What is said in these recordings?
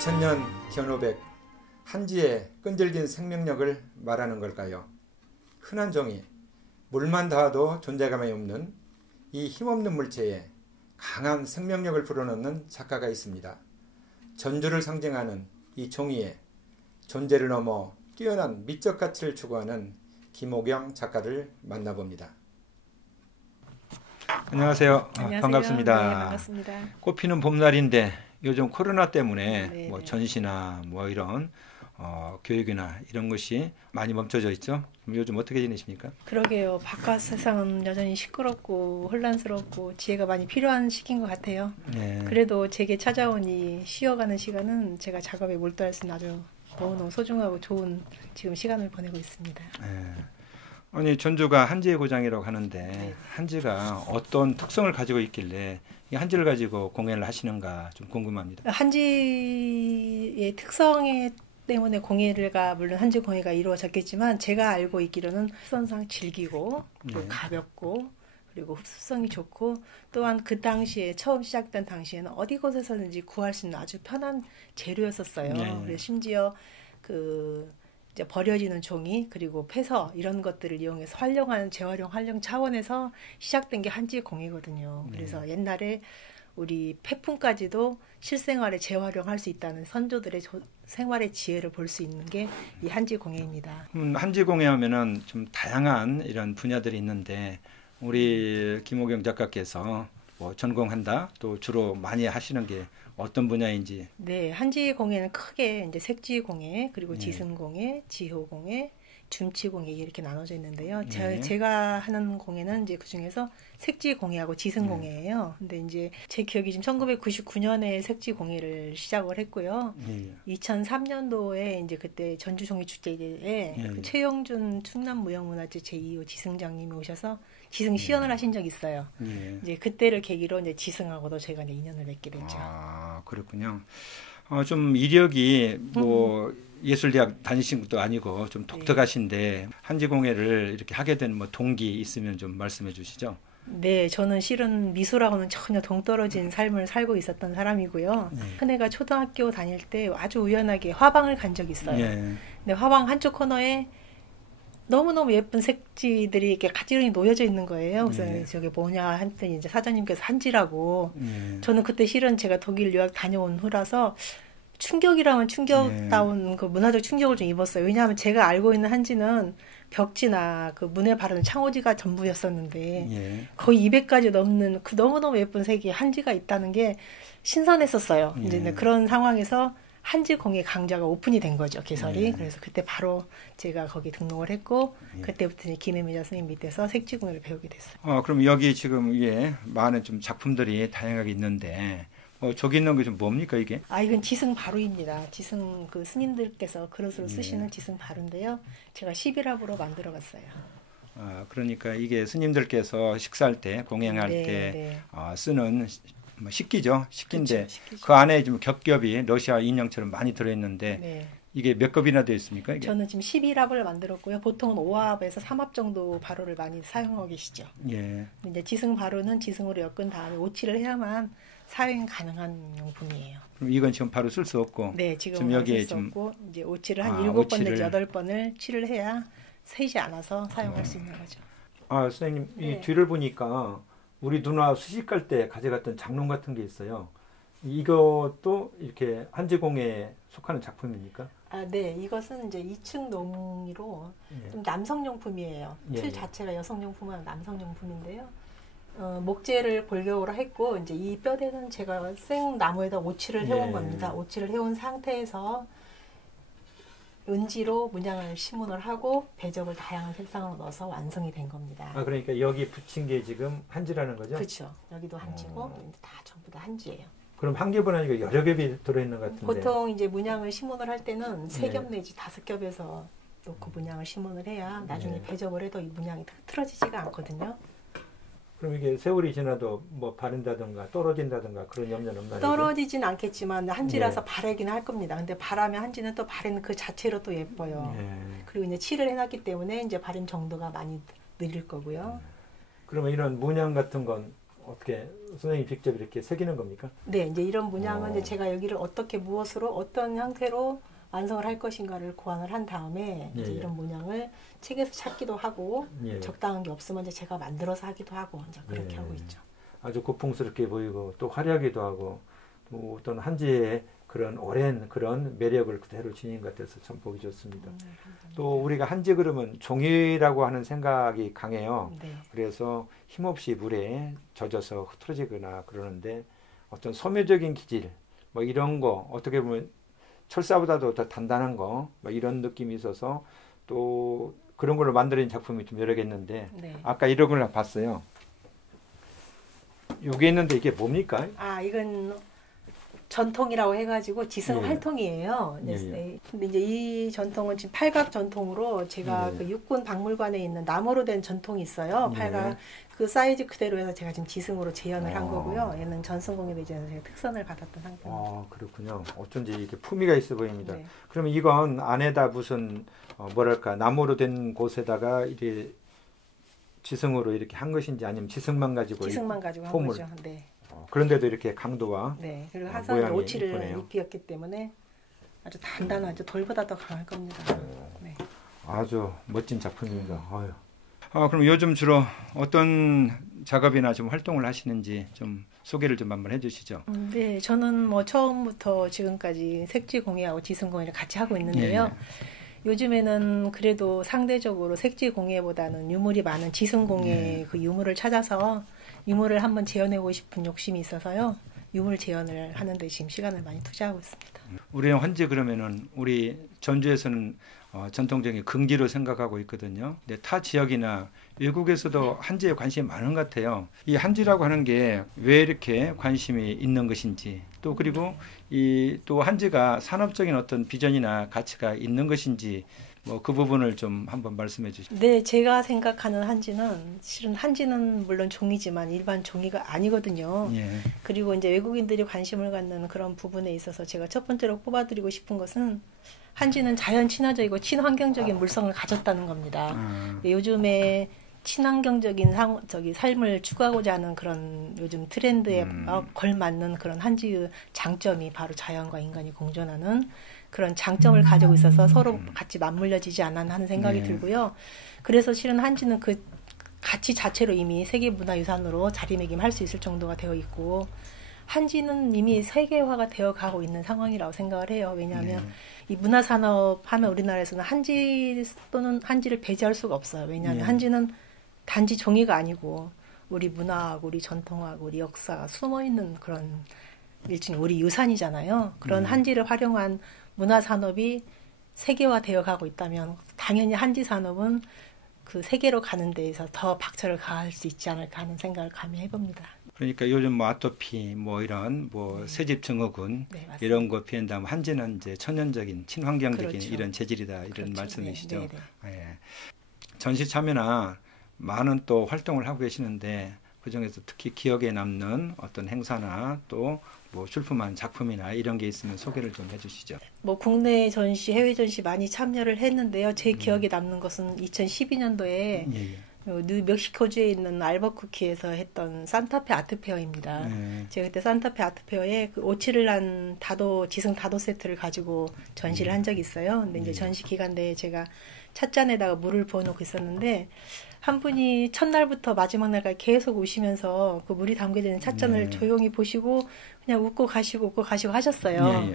2000년 견우백, 한지의 끈질긴 생명력을 말하는 걸까요? 흔한 종이, 물만 닿아도 존재감이 없는 이 힘없는 물체에 강한 생명력을 불어넣는 작가가 있습니다. 전주를 상징하는 이 종이에 존재를 넘어 뛰어난 미적 가치를 추구하는 김호경 작가를 만나봅니다. 안녕하세요. 안녕하세요. 반갑습니다. 네, 반갑습니다. 꽃피는 봄날인데 요즘 코로나 때문에 네, 뭐 네. 전시나 뭐 이런 교육이나 이런 것이 많이 멈춰져 있죠. 그럼 요즘 어떻게 지내십니까? 그러게요. 바깥 세상은 여전히 시끄럽고 혼란스럽고 지혜가 많이 필요한 시기인 것 같아요. 네. 그래도 제게 찾아온 이 쉬어가는 시간은 제가 작업에 몰두할 수 있는 아주 너무너무 소중하고 좋은 지금 시간을 보내고 있습니다. 네. 아니 전주가 한지의 고장이라고 하는데 네. 한지가 어떤 특성을 가지고 있길래 이 한지를 가지고 공연을 하시는가 좀 궁금합니다. 한지의 특성에 때문에 공예가 물론 한지 공예가 이루어졌겠지만 제가 알고 있기로는 특성상 질기고 또 네. 가볍고 그리고 흡수성이 좋고 또한 그 당시에 처음 시작된 당시에는 어디 곳에서든지 구할 수 있는 아주 편한 재료였었어요. 네. 그래서 심지어 그 이제 버려지는 종이 그리고 폐서 이런 것들을 이용해서 재활용 활용 차원에서 시작된 게 한지 공예거든요. 네. 그래서 옛날에 우리 폐품까지도 실생활에 재활용할 수 있다는 선조들의 생활의 지혜를 볼 수 있는 게 이 한지 공예입니다. 한지 공예하면은 좀 다양한 이런 분야들이 있는데 우리 김호경 작가께서 뭐 전공한다 또 주로 많이 하시는 게 어떤 분야인지. 네, 한지 공예는 크게 이제 색지 공예, 그리고 네. 지승 공예, 지효 공예, 줌치 공예 이렇게 나눠져 있는데요. 네. 제가 하는 공예는 이제 그 중에서 색지 공예하고 지승 공예예요. 근데 이제 제 기억이 지금 1999년에 색지 공예를 시작을 했고요. 예. 2003년도에 이제 그때 전주 종이 축제에 예. 그 최영준 충남무형문화재 제2호 지승장님이 오셔서 지승 시연을 하신 적이 있어요. 예. 이제 그때를 계기로 이제 지승하고도 제가 이제 인연을 맺게 됐죠. 아, 그렇군요. 좀 이력이 뭐 예술대학 다니신 것도 아니고 좀 독특하신데 한지 공예를 이렇게 하게 된 뭐 동기 있으면 좀 말씀해 주시죠. 네, 저는 실은 미술하고는 전혀 동떨어진 삶을 살고 있었던 사람이고요. 큰애가 초등학교 다닐 때 아주 우연하게 화방을 간 적이 있어요. 예. 근데 화방 한쪽 코너에 너무너무 예쁜 색지들이 이렇게 가지런히 놓여져 있는 거예요. 그래서 네. 저게 뭐냐 했더니 이제 사장님께서 한지라고. 예. 저는 그때 실은 제가 독일 유학 다녀온 후라서 충격이라면 충격다운 그 문화적 충격을 좀 입었어요. 왜냐하면 제가 알고 있는 한지는 벽지나 그 문에 바르는 창호지가 전부였었는데 예. 거의 200가지 넘는 그 너무너무 예쁜 색이 한지가 있다는 게 신선했었어요. 예. 이제 그런 상황에서 한지 공예 강좌가 오픈이 된 거죠, 개설이. 예. 그래서 그때 바로 제가 거기 등록을 했고 예. 그때부터 이제 김혜미자 선생님 밑에서 색지 공예를 배우게 됐어요. 그럼 여기 지금 위에 많은 좀 작품들이 다양하게 있는데 저기 있는 게 좀 뭡니까 이게? 이건 지승 바루입니다. 지승 그 스님들께서 그릇으로 쓰시는 지승 바루인데요. 제가 11합으로 만들어 봤어요. 그러니까 이게 스님들께서 식사할 때 공양할 네, 때 네. 쓰는 식기죠. 식기인데 그쵸, 식기죠. 그 안에 좀 겹겹이 러시아 인형처럼 많이 들어있는데 네. 이게 몇 겹이나 되어 있습니까? 이게? 저는 지금 11합을 만들었고요. 보통은 5합에서 3합 정도 바루를 많이 사용하고 계시죠. 예. 이제 지승 바루는 지승으로 엮은 다음에 오칠을 해야만 사용 가능한 용품이에요. 그럼 이건 지금 바로 쓸 수 없고. 네, 지금 여기에 쓸 수 없고 이제 오칠을 한 7번 내지 8번을 칠을 해야 새지 않아서 사용할 수 있는 거죠. 선생님 네. 이 뒤를 보니까 우리 누나 수식 갈 때 가져갔던 장롱 같은 게 있어요. 이것도 이렇게 한지공예에 속하는 작품입니까? 네, 이것은 이제 2층 농이로 예. 좀 남성용품이에요. 예. 틀 자체가 여성용품은 남성용품인데요. 목재를 골격으로 했고 이제 이 뼈대는 제가 생 나무에다 오칠을 해온 예. 겁니다. 오칠을 해온 상태에서 은지로 문양을 심문을 하고 배적을 다양한 색상으로 넣어서 완성이 된 겁니다. 그러니까 여기 붙인 게 지금 한지라는 거죠? 그렇죠. 여기도 한지고 다 전부 다 한지예요. 그럼 한 겹은 아니고 여러 겹이 들어있는 것 같은데. 보통 이제 문양을 심문을 할 때는 3겹 네. 내지 5겹에서 놓고 문양을 심문을 해야 나중에 네. 배적을 해도 이 문양이 틀어지지가 않거든요. 그럼 이게 세월이 지나도 뭐 바른다든가 떨어진다든가 그런 염려는 없나요? 떨어지진 않겠지만 한지라서 바래기는 할 겁니다. 근데 바라면 한지는 또 바르는 그 자체로 또 예뻐요. 그리고 이제 칠을 해놨기 때문에 이제 바림 정도가 많이 느릴 거고요. 그러면 이런 문양 같은 건 어떻게 선생님 직접 이렇게 새기는 겁니까? 네, 이제 이런 문양은 이제 제가 여기를 어떻게 무엇으로 어떤 형태로 완성을 할 것인가를 고안을 한 다음에 이제 이런 문양을 책에서 찾기도 하고 적당한 게 없으면 이제 제가 만들어서 하기도 하고 이제 그렇게 하고 있죠. 아주 고풍스럽게 보이고 또 화려하기도 하고 또 어떤 한지의 그런 오랜 그런 매력을 그대로 지닌 것 같아서 참 보기 좋습니다. 또 우리가 한지 그러면 종이라고 하는 생각이 강해요. 네. 그래서 힘없이 물에 젖어서 흐트러지거나 그러는데 어떤 소묘적인 기질 뭐 이런 거 어떻게 보면 철사보다도 더 단단한 거 뭐 이런 느낌이 있어서 또 그런 걸로 만들어진 작품이 좀 여러 개 있는데 아까 이런 걸 봤어요. 여기 있는데 이게 뭡니까? 아, 이건 전통이라고 해가지고 지승 활통이에요. 근데 이제 이 전통은 지금 팔각 전통으로 제가 그 육군 박물관에 있는 나무로 된 전통이 있어요. 팔각 그 사이즈 그대로 해서 제가 지금 지승으로 재현을 한 거고요. 얘는 전승공예대전에서 제가 특선을 받았던 상품. 아, 그렇군요. 어쩐지 이렇게 품위가 있어 보입니다. 그러면 이건 안에다 무슨 뭐랄까 나무로 된 곳에다가 이게 지승으로 이렇게 한 것인지 아니면 지승만 가지고 한 폼을. 거죠. 네. 그런데도 이렇게 강도와 그리고 화사한 오치를 입히었기 때문에 아주 단단하죠. 돌보다 더 강할 겁니다. 네. 아주 멋진 작품입니다. 그럼 요즘 주로 어떤 작업이나 좀 활동을 하시는지 좀 소개를 좀 한번 해주시죠. 네, 저는 뭐 처음부터 지금까지 색지공예하고 지승공예를 같이 하고 있는데요. 요즘에는 그래도 상대적으로 색지공예보다는 유물이 많은 지승공예 그 유물을 찾아서 유물을 한번 재현해보고 싶은 욕심이 있어서요. 유물 재현을 하는데 지금 시간을 많이 투자하고 있습니다. 우리는 한지 그러면은 우리 전주에서는 전통적인 긍지로 생각하고 있거든요. 근데 타 지역이나 외국에서도 한지에 관심이 많은 것 같아요. 이 한지라고 하는 게 왜 이렇게 관심이 있는 것인지 또 그리고 이 또 한지가 산업적인 어떤 비전이나 가치가 있는 것인지 뭐 그 부분을 좀 한번 말씀해 주시죠. 네, 제가 생각하는 한지는 실은 한지는 물론 종이지만 일반 종이가 아니거든요. 그리고 이제 외국인들이 관심을 갖는 그런 부분에 있어서 제가 첫 번째로 뽑아드리고 싶은 것은 한지는 자연 친화적이고 친환경적인 물성을 가졌다는 겁니다. 요즘에 친환경적인 삶을 추구하고자 하는 그런 요즘 트렌드에 걸맞는 그런 한지의 장점이 바로 자연과 인간이 공존하는 그런 장점을 가지고 있어서 서로 같이 맞물려지지 않나 하는 생각이 들고요. 그래서 실은 한지는 그 가치 자체로 이미 세계문화유산으로 자리매김할 수 있을 정도가 되어 있고 한지는 이미 세계화가 되어가고 있는 상황이라고 생각을 해요. 왜냐하면 이 문화산업 하면 우리나라에서는 한지 또는 한지를 배제할 수가 없어요. 왜냐하면 한지는 단지 종이가 아니고 우리 문화하고 우리 전통하고 우리 역사가 숨어있는 그런 일종의 우리 유산이잖아요. 그런 한지를 활용한 문화산업이 세계화되어 가고 있다면 당연히 한지 산업은 그 세계로 가는 데에서 더 박차를 가할 수 있지 않을까 하는 생각을 감히 해봅니다. 그러니까 요즘 뭐 아토피 뭐 이런 뭐 새집 증후군 이런 거 피한다면 한지는 이제 천연적인 친환경적인 이런 재질이다 이런 말씀이시죠. 전시 참여나 많은 또 활동을 하고 계시는데 그 중에서 특히 기억에 남는 어떤 행사나 또 뭐 출품한 작품이나 이런 게 있으면 소개를 좀 해주시죠. 뭐 국내 전시, 해외 전시 많이 참여를 했는데요. 제 기억에 남는 것은 2012년도에 멕시코주에 있는 알버쿠키에서 했던 산타페 아트페어입니다. 제가 그때 산타페 아트페어에 그 오치를 난 지승 다도 세트를 가지고 전시를 한 적이 있어요. 근데 이제 전시 기간 내에 제가 찻잔에다가 물을 부어놓고 있었는데 한 분이 첫날부터 마지막 날까지 계속 우시면서 그 물이 담겨져 있는 찻잔을 조용히 보시고 그냥 웃고 가시고 하셨어요.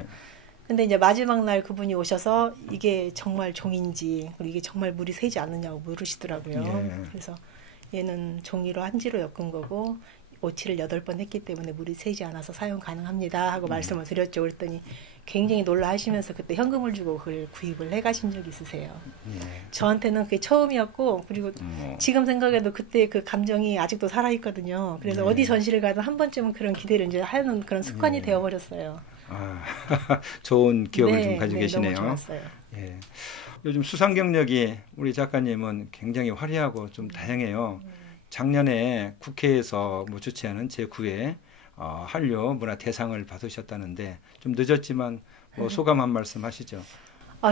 근데 이제 마지막 날 그분이 오셔서 이게 정말 종인지 그리고 이게 정말 물이 새지 않느냐고 물으시더라고요. 그래서 얘는 종이로 한지로 엮은 거고 오치를 8번 했기 때문에 물이 새지 않아서 사용 가능합니다 하고 말씀을 드렸죠. 그랬더니 굉장히 놀라하시면서 그때 현금을 주고 그걸 구입을 해가신 적이 있으세요. 저한테는 그게 처음이었고 그리고 지금 생각해도 그때 그 감정이 아직도 살아있거든요. 그래서 어디 전시를 가도 한 번쯤은 그런 기대를 이제 하는 그런 습관이 되어버렸어요. 좋은 기억을 좀 가지고 계시네요. 너무 좋았어요. 요즘 수상 경력이 우리 작가님은 굉장히 화려하고 좀 다양해요. 작년에 국회에서 뭐 주최하는 제9회 한류 문화 대상을 받으셨다는데 좀 늦었지만 뭐 소감 한 말씀 하시죠.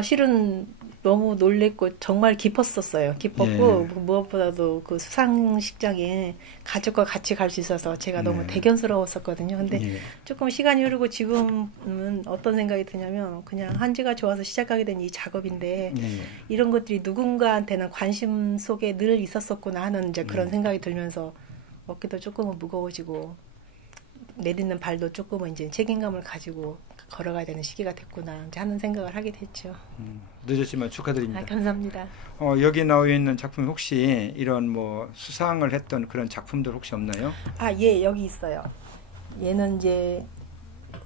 실은 너무 놀랬고 정말 기뻤었어요. 기뻤고 무엇보다도 그 수상식장에 가족과 같이 갈 수 있어서 제가 너무 대견스러웠었거든요. 근데 조금 시간이 흐르고 지금은 어떤 생각이 드냐면 그냥 한지가 좋아서 시작하게 된 이 작업인데 이런 것들이 누군가한테는 관심 속에 늘 있었었구나 하는 이제 그런 생각이 들면서 어깨도 조금은 무거워지고 내딛는 발도 조금은 이제 책임감을 가지고 걸어가야 되는 시기가 됐구나 이제 하는 생각을 하게 됐죠. 늦었지만 축하드립니다. 감사합니다. 여기 나와 있는 작품 혹시 이런 뭐 수상을 했던 그런 작품들 혹시 없나요? 예, 여기 있어요. 얘는 이제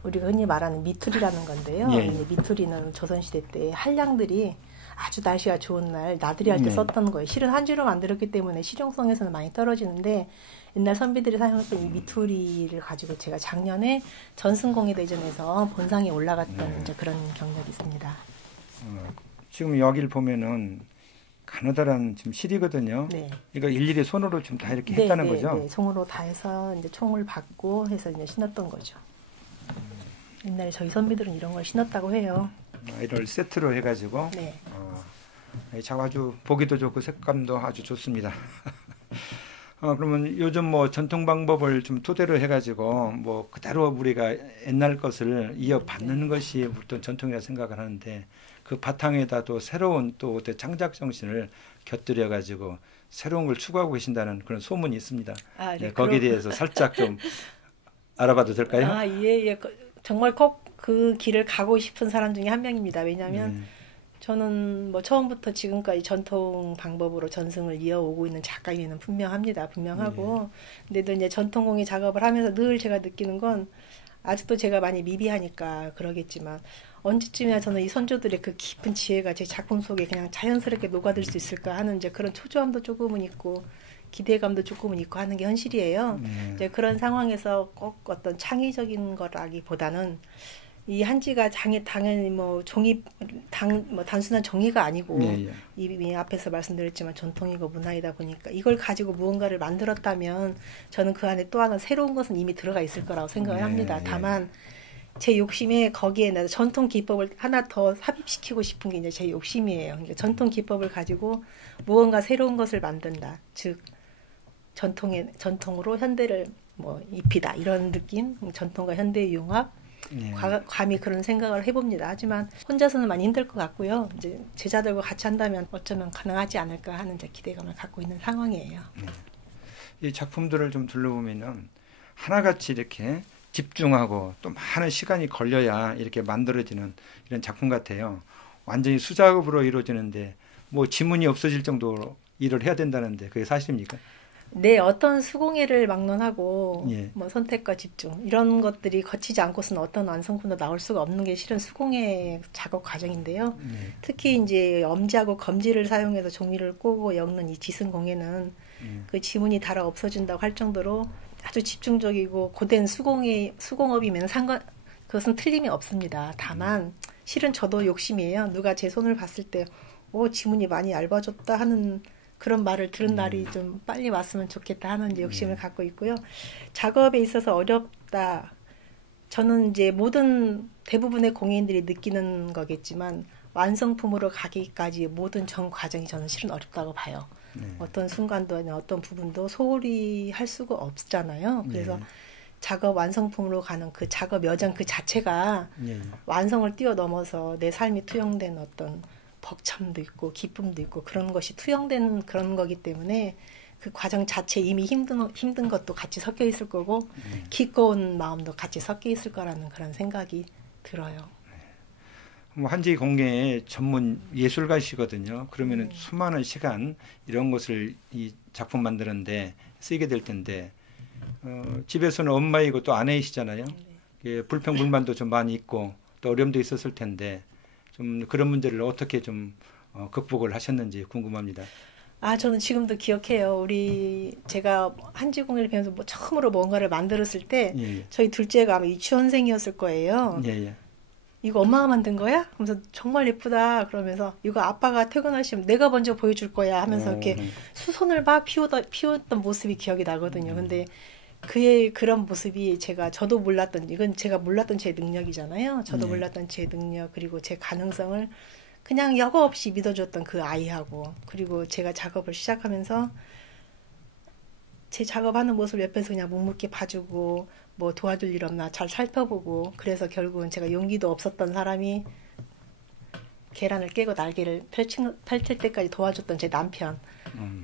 우리가 흔히 말하는 미투리라는 건데요. 이제 미투리는 조선시대 때 한량들이 아주 날씨가 좋은 날 나들이 할 때 썼던 거예요. 실은 한지로 만들었기 때문에 실용성에서는 많이 떨어지는데 옛날 선비들이 사용했던 이 미투리를 가지고 제가 작년에 전승공예대전에서 본상에 올라갔던 이제 그런 경력이 있습니다. 지금 여기를 보면은 가느다란 지금 실이거든요. 네. 이거 일일이 손으로 좀 다 이렇게 했다는 거죠? 네, 손으로 다 해서 이제 총을 받고 해서 이제 신었던 거죠. 옛날에 저희 선비들은 이런 걸 신었다고 해요. 이걸 세트로 해가지고. 네. 참 아주 보기도 좋고 색감도 아주 좋습니다. 그러면 요즘 뭐 전통 방법을 좀 토대로 해가지고 뭐 그대로 우리가 옛날 것을 이어받는 것이 어떤 전통이라 생각을 하는데 그 바탕에다 또 새로운 또 어떤 창작 정신을 곁들여가지고 새로운 걸 추구하고 계신다는 그런 소문이 있습니다. 네, 거기에 대해서 살짝 좀 알아봐도 될까요? 예. 정말 꼭 그 길을 가고 싶은 사람 중에 한 명입니다. 왜냐하면 저는 뭐 처음부터 지금까지 전통 방법으로 전승을 이어오고 있는 작가이면 분명하고 근데도 이제 전통공예 작업을 하면서 늘 제가 느끼는 건 아직도 제가 많이 미비하니까 그러겠지만 언제쯤이야 저는 이 선조들의 그 깊은 지혜가 제 작품 속에 그냥 자연스럽게 녹아들 수 있을까 하는 이제 그런 초조함도 조금은 있고 기대감도 조금은 있고 하는 게 현실이에요. 이제 그런 상황에서 꼭 어떤 창의적인 거라기보다는 이 한지가 당연히 뭐 단순한 종이가 아니고 이미 앞에서 말씀드렸지만 전통이고 문화이다 보니까 이걸 가지고 무언가를 만들었다면 저는 그 안에 또 하나 새로운 것은 이미 들어가 있을 거라고 생각을 합니다. 다만 제 욕심에 거기에 나서 전통 기법을 하나 더 삽입시키고 싶은 게 이제 제 욕심이에요. 그러니까 전통 기법을 가지고 무언가 새로운 것을 만든다. 즉 전통으로 현대를 뭐 입히다 이런 느낌, 전통과 현대의 융합. 감히 그런 생각을 해봅니다. 하지만 혼자서는 많이 힘들 것 같고요. 이제 제자들과 같이 한다면 어쩌면 가능하지 않을까 하는 제 기대감을 갖고 있는 상황이에요. 이 작품들을 좀 둘러보면은 하나같이 이렇게 집중하고 또 많은 시간이 걸려야 이렇게 만들어지는 이런 작품 같아요. 완전히 수작업으로 이루어지는데 뭐 지문이 없어질 정도로 일을 해야 된다는데 그게 사실입니까? 네, 어떤 수공예를 막론하고 뭐 선택과 집중 이런 것들이 거치지 않고서는 어떤 완성품도 나올 수가 없는 게 실은 수공예 작업 과정인데요. 특히 이제 엄지하고 검지를 사용해서 종이를 꼬고 엮는 이 지승공예는 그 지문이 달아 없어진다고 할 정도로 아주 집중적이고 고된 수공업이면 그것은 틀림이 없습니다. 다만 실은 저도 욕심이에요. 누가 제 손을 봤을 때 지문이 많이 얇아졌다 하는 그런 말을 들은 날이 좀 빨리 왔으면 좋겠다 하는 욕심을 갖고 있고요. 작업에 있어서 어렵다. 저는 이제 대부분의 공예인들이 느끼는 거겠지만 완성품으로 가기까지 모든 전 과정이 저는 실은 어렵다고 봐요. 어떤 순간도 어떤 부분도 소홀히 할 수가 없잖아요. 그래서 작업 완성품으로 가는 그 작업 여정 그 자체가 완성을 뛰어넘어서 내 삶이 투영된 어떤 벅참도 있고 기쁨도 있고 그런 것이 투영된 그런 거기 때문에 그 과정 자체 이미 힘든 것도 같이 섞여 있을 거고 기꺼운 마음도 같이 섞여 있을 거라는 그런 생각이 들어요. 한지 공예의 전문 예술가시거든요. 그러면은 수많은 시간 이런 것을 이 작품 만드는데 쓰게 될 텐데 집에서는 엄마이고 또 아내이시잖아요. 불평불만도 좀 많이 있고 또 어려움도 있었을 텐데 좀 그런 문제를 어떻게 좀 극복을 하셨는지 궁금합니다. 저는 지금도 기억해요. 제가 한지공예를 배우면서 처음으로 뭔가를 만들었을 때 저희 둘째가 아마 유치원생이었을 거예요. 이거 엄마가 만든 거야? 그러면서 정말 예쁘다. 그러면서 이거 아빠가 퇴근하시면 내가 먼저 보여줄 거야 하면서 이렇게 수선을 막 피웠던 모습이 기억이 나거든요. 근데 그의 그런 모습이 저도 몰랐던, 이건 제가 몰랐던 제 능력이잖아요. 저도 몰랐던 제 능력, 그리고 제 가능성을 그냥 여과 없이 믿어줬던 그 아이하고, 그리고 제가 작업을 시작하면서 제 작업하는 모습을 옆에서 그냥 묵묵히 봐주고 뭐 도와줄 일 없나 잘 살펴보고, 그래서 결국은 제가 용기도 없었던 사람이 계란을 깨고 날개를 펼칠 때까지 도와줬던 제 남편.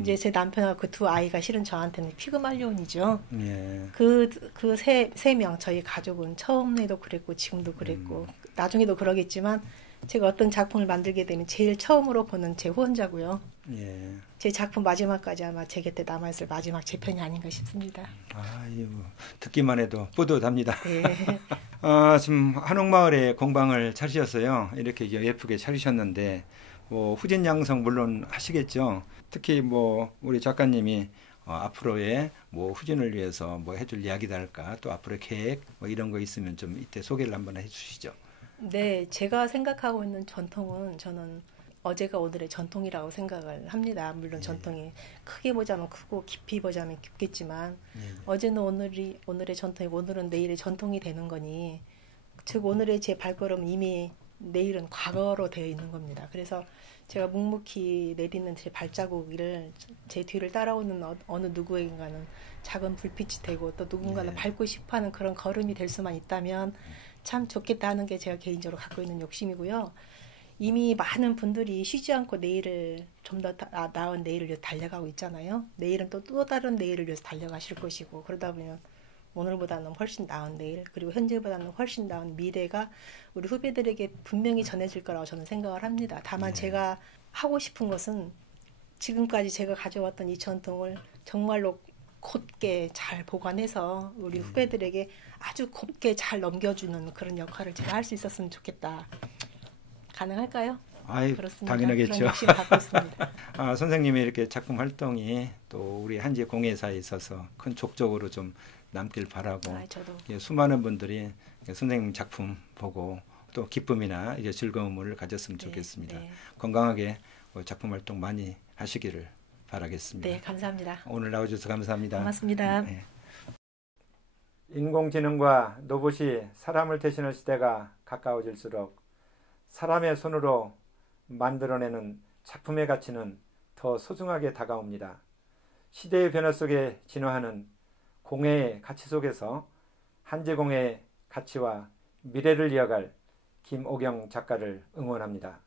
이제 제 남편하고 그 두 아이가 실은 저한테는 피그말리온이죠. 예. 그 세 명, 저희 가족은 처음에도 그랬고 지금도 그랬고 나중에도 그러겠지만, 제가 어떤 작품을 만들게 되면 제일 처음으로 보는 제 후원자고요. 예. 제 작품 마지막까지 아마 제 곁에 남아있을 마지막 제 편이 아닌가 싶습니다. 아이고, 듣기만 해도 뿌듯합니다. 네. 지금 한옥마을에 공방을 차리셨어요. 이렇게 예쁘게 차리셨는데, 뭐 후진양성 물론 하시겠죠. 특히 뭐 우리 작가님이 앞으로의 뭐 후진을 위해서 뭐 해줄 이야기랄까, 또 앞으로의 계획 뭐 이런 거 있으면 좀 이때 소개를 한번 해주시죠. 네, 제가 생각하고 있는 전통은 저는 어제가 오늘의 전통이라고 생각을 합니다. 물론 전통이 크게 보자면 크고 깊이 보자면 깊겠지만, 어제는 오늘의 전통이고 오늘은 내일의 전통이 되는 거니, 즉 오늘의 제 발걸음은 이미 내일은 과거로 되어 있는 겁니다. 그래서 제가 묵묵히 내리는 제 발자국을 제 뒤를 따라오는 어느 누구에게가는 작은 불빛이 되고, 또 누군가는 밟고 싶어하는 그런 걸음이 될 수만 있다면 참 좋겠다 하는 게 제가 개인적으로 갖고 있는 욕심이고요. 이미 많은 분들이 쉬지 않고 내일을 좀 더 나은 내일을 위해서 달려가고 있잖아요. 내일은 또 다른 내일을 위해서 달려가실 것이고, 그러다 보면 오늘보다는 훨씬 나은 내일, 그리고 현재보다는 훨씬 나은 미래가 우리 후배들에게 분명히 전해질 거라고 저는 생각을 합니다. 다만 제가 하고 싶은 것은 지금까지 제가 가져왔던 이 전통을 정말로 곧게 잘 보관해서 우리 후배들에게 아주 곱게 잘 넘겨주는 그런 역할을 제가 할 수 있었으면 좋겠다. 가능할까요? 아이, 그렇습니다. 당연하겠죠. 그런 욕심 갖고 있습니다. 선생님의 이렇게 작품 활동이 또 우리 한지 공예사에 있어서 큰 족적으로 좀 남길 바라고, 저도. 수많은 분들이 선생님 작품 보고 또 기쁨이나 이제 즐거움을 가졌으면 좋겠습니다. 네. 건강하게 작품 활동 많이 하시기를 바라겠습니다. 네, 감사합니다. 오늘 나와주셔서 감사합니다. 고맙습니다. 네. 인공지능과 로봇이 사람을 대신할 시대가 가까워질수록 사람의 손으로 만들어내는 작품의 가치는 더 소중하게 다가옵니다. 시대의 변화 속에 진화하는 공예의 가치 속에서 한지공예의 가치와 미래를 이어갈 김오경 작가를 응원합니다.